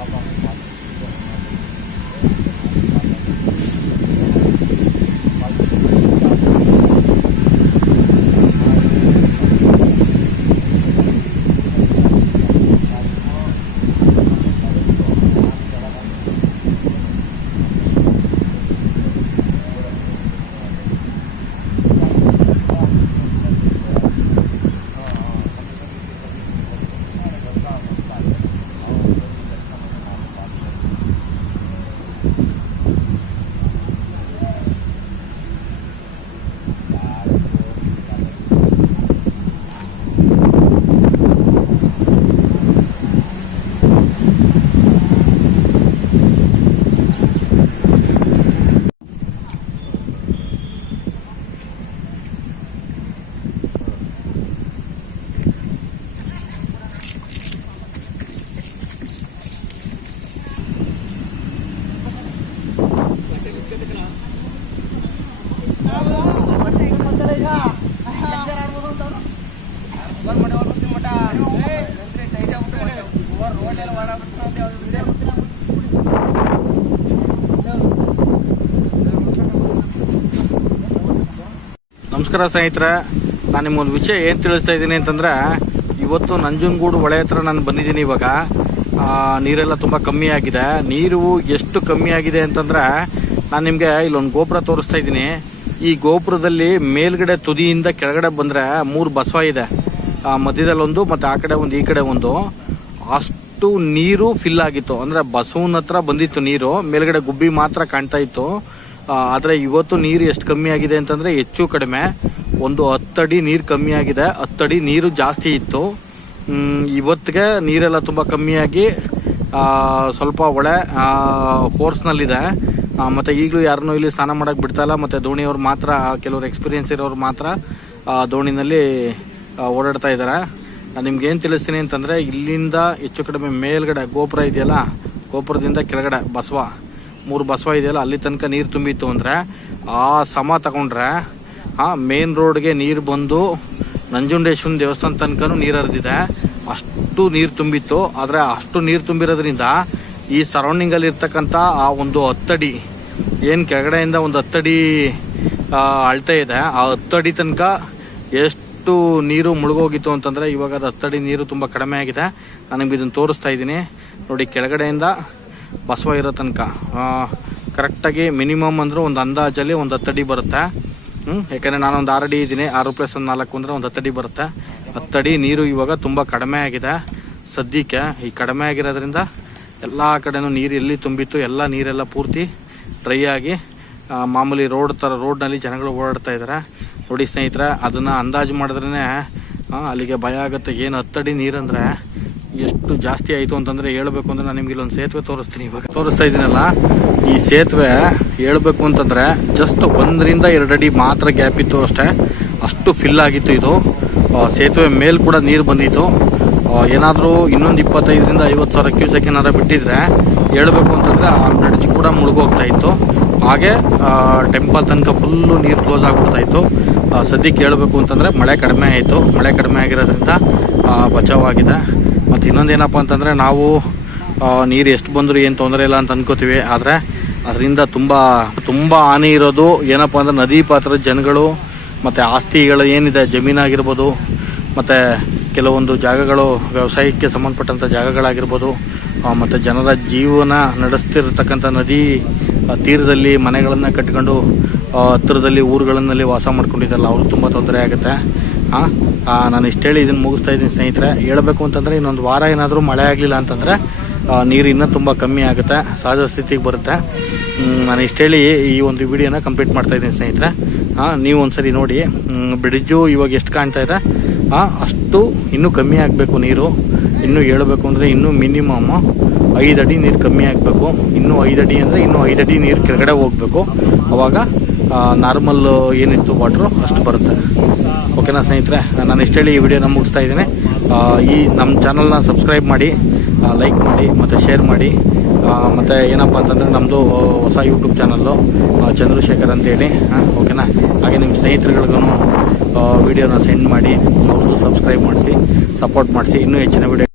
Allah'ın ನಮಸ್ಕಾರ ಸ್ನೇಹಿತರೆ ನಾನು ನಿಮ್ಗೊಂದು ವಿಷಯ ಏನು ತಿಳಿಸ್ತಾ ಇದ್ದೀನಿ ಅಂತಂದ್ರೆ ಇವತ್ತು ನಂಜನಗೂಡು ಹೊಳೆ ಹತ್ರ ನಾನು ಬಂದಿದ್ದೀನಿ ಇವಾಗ. ನೀರೆಲ್ಲ ತುಂಬ ಕಮ್ಮಿ ಆಗಿದೆ. ನೀರು ಎಷ್ಟು ಕಮ್ಮಿ ಆಗಿದೆ ಅಂತಂದ್ರೆ ನಾನು ನಿಮಗೆ ಇಲ್ಲೊಂದು ಗೋಪುರ ತೋರಿಸ್ತಾ ಇದ್ದೀನಿ. ಈ ಗೋಪುರದಲ್ಲಿ ಮೇಲ್ಗಡೆ ತುದಿಯಿಂದ ಕೆಳಗಡೆ ಬಂದರೆ ಮೂರು ಬಸವ ಇದೆ. ಆ, ಮಧ್ಯದಲ್ಲಿ ಒಂದು ಮತ್ತು ಆ ಕಡೆ ಒಂದು ಈ ಕಡೆ ಒಂದು. ಅಷ್ಟು ನೀರು ಫಿಲ್ ಆಗಿತ್ತು. ಅಂದ್ರೆ ಬಸವನ ಹತ್ರ ಬಂದಿತ್ತು ನೀರು. ಮೇಲ್ಗಡೆ ಗುಬ್ಬಿ ಮಾತ್ರ ಕಾಣ್ತಾ ಇತ್ತು. ಆದ್ರೆ ಇವತ್ತು ನೀರು ಎಷ್ಟು ಕಮ್ಮಿ ಆಗಿದೆ ಅಂತಂದ್ರೆ ಹೆಚ್ಚು ಕಡಿಮೆ. ಒಂದು ಹತ್ತಡಿ ನೀರು ಕಮ್ಮಿ ಆಗಿದೆ. ಹತ್ತಡಿ ನೀರು ಜಾಸ್ತಿ ಇತ್ತು. ಇವತ್ತಿಗೆ ನೀರೆಲ್ಲ ತುಂಬ ಕಮ್ಮಿಯಾಗಿ ಸ್ವಲ್ಪ ಒಳೆ ಫೋರ್ಸ್ನಲ್ಲಿದೆ ಮತ್ತು ಈಗಲೂ ಯಾರನ್ನೂ ಇಲ್ಲಿ ಸ್ನಾನ ಮಾಡೋಕ್ಕೆ ಬಿಡ್ತಾಯಿಲ್ಲ ಮತ್ತು ದೋಣಿಯವ್ರು ಮಾತ್ರ, ಕೆಲವರು ಎಕ್ಸ್ಪೀರಿಯನ್ಸ್ ಇರೋರು ಮಾತ್ರ ದೋಣಿನಲ್ಲಿ ಓಡಾಡ್ತಾ ಇದ್ದಾರೆ ನಾನು ನಿಮ್ಗೆ ಏನು ತಿಳಿಸ್ತೀನಿ ಅಂತಂದರೆ, ಇಲ್ಲಿಂದ ಹೆಚ್ಚು ಕಡಿಮೆ ಮೇಲ್ಗಡೆ ಗೋಪುರ ಇದೆಯಲ್ಲ, ಗೋಪುರದಿಂದ ಕೆಳಗಡೆ ಬಸವ, ಮೂರು ಬಸವ ಇದೆಯಲ್ಲ, ಅಲ್ಲಿ ತನಕ ನೀರು ತುಂಬಿತ್ತು ಅಂದರೆ, ಆ ಸಮ ತಗೊಂಡ್ರೆ, ಆ ಮೇನ್ ರೋಡ್ಗೆ ನೀರು ಬಂದು ನಂಜುಂಡೇಶ್ವರ ದೇವಸ್ಥಾನ ತನಕನೂ ನೀರು ಹರಿದಿದೆ. ಅಷ್ಟು ನೀರು ತುಂಬಿತ್ತು. ಆದರೆ ಅಷ್ಟು ನೀರು ತುಂಬಿರೋದ್ರಿಂದ ಈ ಸರೌಂಡಿಂಗಲ್ಲಿ ಇರ್ತಕ್ಕಂಥ ಆ ಒಂದು ಹತ್ತಡಿ, ಏನು ಕೆಳಗಡೆಯಿಂದ ಒಂದು ಹತ್ತಡಿ ಅಳತೆ ಇದೆ. ಆ ಹತ್ತಡಿ ತನಕ ಎಷ್ಟು ನೀರು ಮುಳುಗೋಗಿತ್ತು ಅಂತಂದರೆ ಇವಾಗ ಅದು ಹತ್ತಡಿ ನೀರು ತುಂಬ ಕಡಿಮೆ ಆಗಿದೆ. ನಾನು ನಿಮ್ಗೆ ಇದನ್ನು ತೋರಿಸ್ತಾ ಇದ್ದೀನಿ. ನೋಡಿ, ಕೆಳಗಡೆಯಿಂದ ಬಸವ ಇರೋ ತನಕ. ಕರೆಕ್ಟಾಗಿ ಮಿನಿಮಮ್ ಅಂದ್ರೆ ಒಂದು ಅಂದಾಜಲ್ಲಿ ಒಂದು ಹತ್ತಡಿ ಬರುತ್ತೆ. ಹ್ಞೂ ಯಾಕಂದರೆ ನಾನೊಂದು ಆರು ಅಡಿ ಇದ್ದೀನಿ. ಆರು ಪ್ಲಸ್ ಒಂದು ನಾಲ್ಕು ಅಂದರೆ ಒಂದು ಹತ್ತಡಿ ಬರುತ್ತೆ. ಹತ್ತಡಿ ನೀರು ಇವಾಗ ತುಂಬ ಕಡಿಮೆ ಆಗಿದೆ. ಸದ್ಯಕ್ಕೆ ಈ ಕಡಿಮೆ ಆಗಿರೋದ್ರಿಂದ ಎಲ್ಲ ಕಡೆನೂ ನೀರು ಎಲ್ಲಿ ತುಂಬಿತ್ತು, ಎಲ್ಲ ನೀರೆಲ್ಲ ಪೂರ್ತಿ ಡ್ರೈ ಆಗಿ ಮಾಮೂಲಿ ರೋಡ್ ಥರ ರೋಡ್ನಲ್ಲಿ ಜನಗಳು ಓಡಾಡ್ತಾ ಇದ್ದಾರೆ ನೋಡಿ ಸ್ನೇಹಿತರೆ, ಅದನ್ನು ಅಂದಾಜು ಮಾಡಿದ್ರೇ ಅಲ್ಲಿಗೆ ಭಯ ಆಗುತ್ತೆ. ಏನು ಹತ್ತಡಿ ನೀರಂದರೆ ಎಷ್ಟು ಜಾಸ್ತಿ ಆಯಿತು ಅಂತಂದರೆ ಹೇಳ್ಬೇಕು ಅಂದರೆ ನಾನು ನಿಮ್ಗೆ ಇಲ್ಲೊಂದು ಸೇತುವೆ ತೋರಿಸ್ತೀನಿ ಇವಾಗ. ತೋರಿಸ್ತಾ ಇದ್ದೀನಲ್ಲ, ಈ ಸೇತುವೆ ಹೇಳ್ಬೇಕು ಅಂತಂದರೆ ಜಸ್ಟ್ ಒಂದರಿಂದ ಎರಡು ಅಡಿ ಮಾತ್ರ ಗ್ಯಾಪ್ ಇತ್ತು ಅಷ್ಟೇ. ಅಷ್ಟು ಫಿಲ್ ಆಗಿತ್ತು ಇದು. ಸೇತುವೆ ಮೇಲ್ ಕೂಡ ನೀರು ಬಂದಿತ್ತು. ಏನಾದರೂ ಇನ್ನೊಂದು ಇಪ್ಪತ್ತೈದರಿಂದ ಐವತ್ತು ಸಾವಿರ ಕ್ಯೂಸೆಕ್ ಏನಾದ್ರು ಬಿಟ್ಟಿದ್ರೆ ಹೇಳ್ಬೇಕು ಅಂತಂದರೆ ಆ ಬ್ರಿಡ್ಜ್ ಕೂಡ ಮುಳುಗೋಗ್ತಾ ಇತ್ತು. ಹಾಗೆ ಟೆಂಪಲ್ ತನಕ ಫುಲ್ಲು ನೀರು ಕ್ಲೋಸ್ ಆಗಿಬಿಡ್ತಾ ಇತ್ತು. ಆ, ಸದ್ಯಕ್ಕೆ ಹೇಳಬೇಕು ಅಂತಂದರೆ ಮಳೆ ಕಡಿಮೆ ಆಯಿತು. ಮಳೆ ಕಡಿಮೆ ಆಗಿರೋದ್ರಿಂದ ಬಚಾವಾಗಿದೆ. ಮತ್ತು ಇನ್ನೊಂದೇನಪ್ಪ ಅಂತಂದರೆ ನಾವು ನೀರು ಎಷ್ಟು ಬಂದರೂ ಏನು ತೊಂದರೆ ಇಲ್ಲ ಅಂತ ಅಂದ್ಕೋತೀವಿ ಆದರೆ ಅದರಿಂದ ತುಂಬ ತುಂಬ ಹಾನಿ ಇರೋದು ಏನಪ್ಪ ಅಂದರೆ ನದಿ ಪಾತ್ರದ ಜನಗಳು ಮತ್ತು ಆಸ್ತಿಗಳು ಏನಿದೆ ಜಮೀನಾಗಿರ್ಬೋದು ಮತ್ತು ಕೆಲವೊಂದು ಜಾಗಗಳು ವ್ಯವಸಾಯಕ್ಕೆ ಸಂಬಂಧಪಟ್ಟಂಥ ಜಾಗಗಳಾಗಿರ್ಬೋದು ಮತ್ತು ಜನರ ಜೀವನ ನಡೆಸ್ತಿರ್ತಕ್ಕಂಥ ನದಿ ತೀರದಲ್ಲಿ ಮನೆಗಳನ್ನು ಕಟ್ಕೊಂಡು ಹತ್ತಿರದಲ್ಲಿ ಊರುಗಳಲ್ಲಿ ವಾಸ ಮಾಡ್ಕೊಂಡಿದ್ದಲ್ಲ ಅವರು ತುಂಬ ತೊಂದರೆ ಆಗುತ್ತೆ. ನಾನು ಇಷ್ಟು ಹೇಳಿ ಇದನ್ನು ಮುಗಿಸ್ತಾ ಇದ್ದೀನಿ ಸ್ನೇಹಿತರೆ. ಹೇಳಬೇಕು ಅಂತಂದರೆ ಇನ್ನೊಂದು ವಾರ ಏನಾದರೂ ಮಳೆ ಆಗಲಿಲ್ಲ ಅಂತಂದರೆ ನೀರು ಇನ್ನೂ ತುಂಬ ಕಮ್ಮಿ ಆಗುತ್ತೆ, ಸಹಜ ಸ್ಥಿತಿಗೆ ಬರುತ್ತೆ. ನಾನು ಇಷ್ಟು ಹೇಳಿ ಈ ಒಂದು ವಿಡಿಯೋನ ಕಂಪ್ಲೀಟ್ ಮಾಡ್ತಾ ಇದ್ದೀನಿ ಸ್ನೇಹಿತರೆ. ಹಾಂ ನೀವು ಒಂದ್ಸರಿ ನೋಡಿ ಬ್ರಿಡ್ಜು ಇವಾಗ ಎಷ್ಟು ಕಾಣ್ತಾ ಇದೆ? ಅಷ್ಟು ಇನ್ನೂ ಕಮ್ಮಿ ಆಗಬೇಕು ನೀರು. ಇನ್ನೂ ಹೇಳಬೇಕು ಅಂದರೆ ಇನ್ನೂ ಮಿನಿಮಮ್. ಐದು ಅಡಿ ನೀರು ಕಮ್ಮಿ ಆಗಬೇಕು. ಇನ್ನೂ ಐದು ಅಡಿ ಅಂದರೆ ಇನ್ನೂ ಐದು ಅಡಿ ನೀರು ಕೆಳಗಡೆ ಹೋಗಬೇಕು. ಅವಾಗ ನಾರ್ಮಲ್ ಏನಿತ್ತು ವಾಟ್ರು ಅಷ್ಟು ಬರುತ್ತೆ. ಓಕೆನಾ ಸ್ನೇಹಿತರೆ, ನಾನು ಇಷ್ಟು ಹೇಳಿ ಈ ವಿಡಿಯೋನ ಮುಗಿಸ್ತಾ ಇದ್ದೀನಿ. ಈ ನಮ್ಮ ಚಾನಲ್ನ ಸಬ್ಸ್ಕ್ರೈಬ್ ಮಾಡಿ ಲೈಕ್ ಮಾಡಿ, ಮತ್ತು ಶೇರ್ ಮಾಡಿ. ಮತ್ತು ಏನಪ್ಪ ಅಂತಂದರೆ ನಮ್ಮದು ಹೊಸ ಯೂಟ್ಯೂಬ್ ಚಾನಲ್ಲು ಚಂದ್ರಶೇಖರ್ ಅಂತೇಳಿ ಓಕೆನಾ ಹಾಗೆ ನಿಮ್ಮ ಸ್ನೇಹಿತರುಗಳಿಗೂ ವಿಡಿಯೋನ ಸೆಂಡ್ ಮಾಡಿ, ಅವ್ರದ್ದು ಸಬ್ಸ್ಕ್ರೈಬ್ ಮಾಡಿಸಿ ಸಪೋರ್ಟ್ ಮಾಡಿಸಿ. ಇನ್ನೂ ಹೆಚ್ಚಿನ ವಿಡಿಯೋ